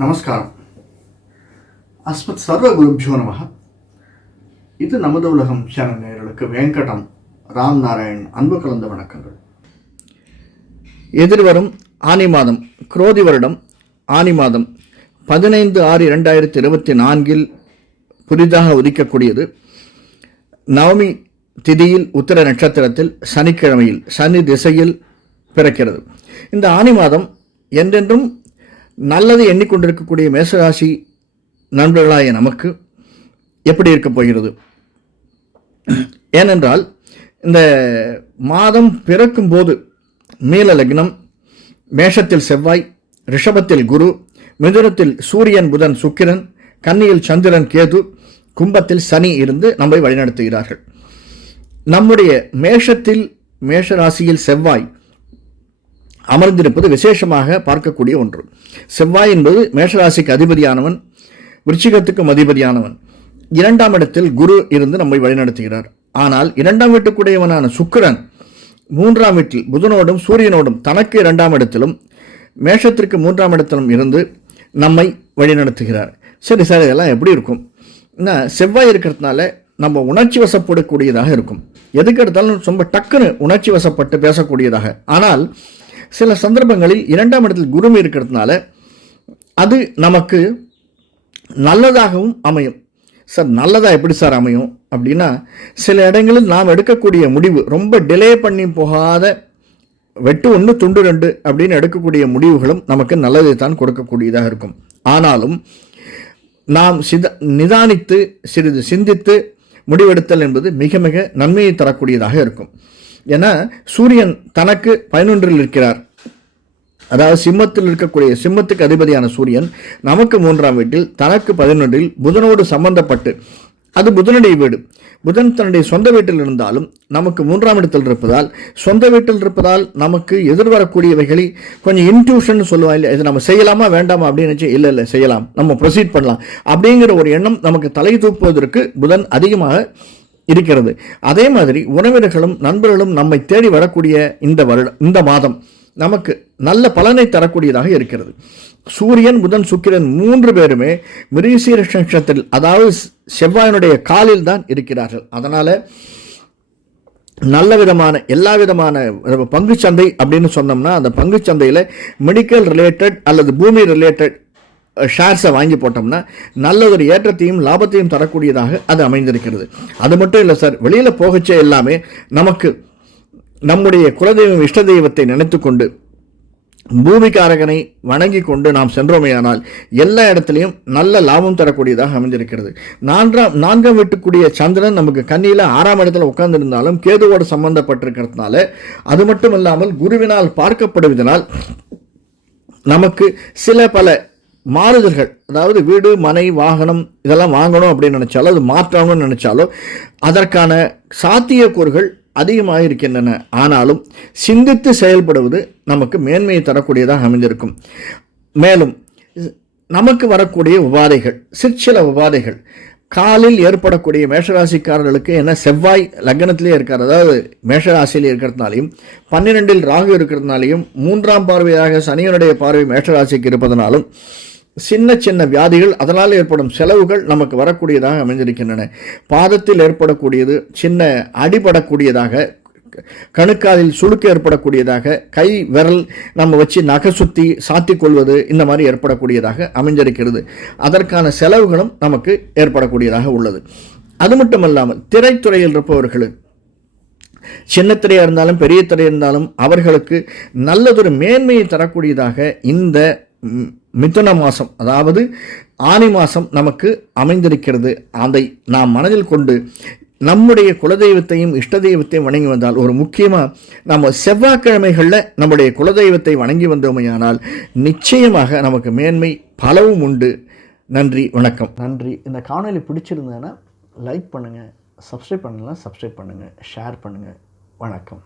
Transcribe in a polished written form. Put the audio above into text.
நமஸ்காரம். அஸ்மத் சர்வ குருபியோ நம. இது நமது உலகம் சேனல் நேயர்களுக்கு வெங்கடம் ராம் நாராயண் அன்பு கலந்த வணக்கங்கள். எதிர்வரும் ஆனி மாதம், குரோதி வருடம் ஆனி மாதம் 15/6/2024 புதிதாக உதிக்கக்கூடியது. நவமி திதியில் உத்திர நட்சத்திரத்தில் சனிக்கிழமையில் சனி திசையில் பிறக்கிறது. இந்த ஆனி மாதம் என்றென்றும் நல்லது எண்ணிக்கொண்டிருக்கக்கூடிய மேசராசி நண்பர்களாய நமக்கு எப்படி இருக்கப் போகிறது? ஏனென்றால் இந்த மாதம் பிறக்கும் போது மீன லக்னம், மேஷத்தில் செவ்வாய், ரிஷபத்தில் குரு, மிதுனத்தில் சூரியன் புதன் சுக்கிரன், கன்னியில் சந்திரன் கேது, கும்பத்தில் சனி இருந்து நம்மை வழிநடத்துகிறார்கள். நம்முடைய மேஷராசியில் செவ்வாய் அமர்ந்திருப்பது விசேஷமாக பார்க்கக்கூடிய ஒன்று. செவ்வாய் என்பது மேஷராசிக்கு அதிபதியானவன், விருச்சிகத்துக்கும் அதிபதியானவன். 2ஆம் இடத்தில் குரு இருந்து நம்மை வழிநடத்துகிறார். ஆனால் 2ஆம் வீட்டுக்குடையவனான சுக்கிரன் 3ஆம் வீட்டில் புதனோடும் சூரியனோடும் தனக்கு 2ஆம் இடத்திலும் மேஷத்திற்கு 3ஆம் இடத்திலும் இருந்து நம்மை வழிநடத்துகிறார். சரி சார், இதெல்லாம் எப்படி இருக்கும்? செவ்வாய் இருக்கிறதுனால நம்ம உணர்ச்சி வசப்படக்கூடியதாக இருக்கும். எதுக்கு எடுத்தாலும் ரொம்ப டக்குன்னு உணர்ச்சி வசப்பட்டு பேசக்கூடியதாக. ஆனால் சில சந்தர்ப்பங்களில் 2ஆம் இடத்தில் குரு இருக்கிறதுனால அது நமக்கு நல்லதாகவும் அமையும். சார், நல்லதாக எப்படி சார் அமையும் அப்படின்னா, சில இடங்களில் நாம் எடுக்கக்கூடிய முடிவு ரொம்ப டிலே பண்ணி போகாத வெட்டு 1 துண்டு 2 அப்படின்னு எடுக்கக்கூடிய முடிவுகளும் நமக்கு நல்லதை தான் கொடுக்கக்கூடியதாக இருக்கும். ஆனாலும் நாம் நிதானித்து சிறிது சிந்தித்து முடிவெடுத்தல் என்பது மிக மிக நன்மையை தரக்கூடியதாக இருக்கும். ஏன்னா சூரியன் தனக்கு 11 இருக்கிறார். அதாவது சிம்மத்தில் இருக்கக்கூடிய சிம்மத்துக்கு அதிபதியான சூரியன் நமக்கு 3ஆம் வீட்டில் தனக்கு 11 புதனோடு சம்பந்தப்பட்டு, அது புதனுடைய வீடு. புதன் தன்னுடைய சொந்த வீட்டில் இருந்தாலும் நமக்கு 3ஆம் இடத்தில் இருப்பதால், சொந்த வீட்டில் இருப்பதால் நமக்கு எதிர்வரக்கூடியவைகளை கொஞ்சம் இன்ட்யூஷன் சொல்லுவாங்க இல்லை, இது நம்ம செய்யலாமா வேண்டாமா அப்படின்னு நினச்சி இல்லை செய்யலாம், நம்ம ப்ரொசீட் பண்ணலாம் அப்படிங்கிற ஒரு எண்ணம் நமக்கு தலை தூக்குவதற்கு புதன் அதிகமாக இருக்கிறது. அதே மாதிரி உறவினர்களும் நண்பர்களும் நம்மை தேடி வரக்கூடிய இந்த மாதம் நமக்கு நல்ல பலனை தரக்கூடியதாக இருக்கிறது. சூரியன் புதன் சுக்கிரன் 3 பேருமே மிருகசீரிஷ நட்சத்திரத்தில், அதாவது செவ்வாயினுடைய காலில் தான் இருக்கிறார்கள். அதனால நல்ல விதமான எல்லா விதமான பங்குச்சந்தை அப்படின்னு சொன்னோம்னா, அந்த பங்குச்சந்தையில் மெடிக்கல் ரிலேட்டட் அல்லது பூமி ரிலேட்டட் ஷேர்ஸை வாங்கி போட்டோம்னா நல்ல ஒரு ஏற்றத்தையும் லாபத்தையும் தரக்கூடியதாக அது அமைந்திருக்கிறது. அது மட்டும் இல்லை சார், வெளியில் போகச்சே எல்லாமே நமக்கு நம்முடைய குலதெய்வம் இஷ்ட தெய்வத்தை நினைத்து கொண்டு பூமிக்காரகனை வணங்கி கொண்டு நாம் சென்றோமேயானால் எல்லா இடத்துலையும் நல்ல லாபம் தரக்கூடியதாக அமைந்திருக்கிறது. 4ஆம் வீட்டுக்குரிய சந்திரன் நமக்கு கன்னியில் 6ஆம் இடத்துல உட்கார்ந்திருந்தாலும் கேதுவோடு சம்பந்தப்பட்டிருக்கிறதுனால, அது மட்டும் இல்லாமல் குருவினால் பார்க்கப்படுவதனால் நமக்கு சில பல மாறுதல்கள், அதாவது வீடு மனை வாகனம் இதெல்லாம் வாங்கணும் அப்படின்னு நினைச்சாலோ, அது மாற்றணும்னு நினைச்சாலோ அதற்கான சாத்தியக்கூறுகள் அதிகமாக இருக்கின்றன. ஆனாலும் சிந்தித்து செயல்படுவது நமக்கு மேன்மையை தரக்கூடியதாக அமைந்திருக்கும். மேலும் நமக்கு வரக்கூடிய உபாதைகள், சிற்சில உபாதைகள் காலில் ஏற்படக்கூடிய மேஷராசிக்காரர்களுக்கு என்ன, செவ்வாய் லக்னத்திலே இருக்கார், அதாவது மேஷராசியில் இருக்கிறதுனாலையும் 12இல் ராகு இருக்கிறதுனாலையும் 3ஆம் பார்வையாக சனியனுடைய பார்வை மேஷராசிக்கு இருப்பதனாலும் சின்ன சின்ன வியாதிகள், அதனால் ஏற்படும் செலவுகள் நமக்கு வரக்கூடியதாக அமைந்திருக்கின்றன. பாதத்தில் ஏற்படக்கூடியது, சின்ன அடிபடக்கூடியதாக, கணுக்காலில் சுளுக்கு ஏற்படக்கூடியதாக, கை விரல் நம்ம வச்சு நகை சுற்றி சாத்திக் கொள்வது, இந்த மாதிரி ஏற்படக்கூடியதாக அமைந்திருக்கிறது. அதற்கான செலவுகளும் நமக்கு ஏற்படக்கூடியதாக உள்ளது. அது மட்டுமல்லாமல் திரைத்துறையில் இருப்பவர்களுக்கு, சின்ன திரையாக இருந்தாலும் பெரிய திரையாக இருந்தாலும் அவர்களுக்கு நல்லதொரு மேன்மையை தரக்கூடியதாக இந்த மிதுன மாதம், அதாவது ஆனி மாதம் நமக்கு அமைந்திருக்கிறது. அதை நாம் மனதில் கொண்டு நம்முடைய குலதெய்வத்தையும் இஷ்ட தெய்வத்தையும் வணங்கி வந்தால், ஒரு முக்கியமாக நம்ம செவ்வாய்க்கிழமைகளில் நம்முடைய குலதெய்வத்தை வணங்கி வந்தோமையானால் நிச்சயமாக நமக்கு மேன்மை பலவும் உண்டு. நன்றி, வணக்கம். நன்றி. இந்த காணொலி பிடிச்சிருந்தேன்னா லைக் பண்ணுங்கள், சப்ஸ்கிரைப் பண்ணலாம் சப்ஸ்கிரைப் பண்ணுங்கள், ஷேர் பண்ணுங்கள். வணக்கம்.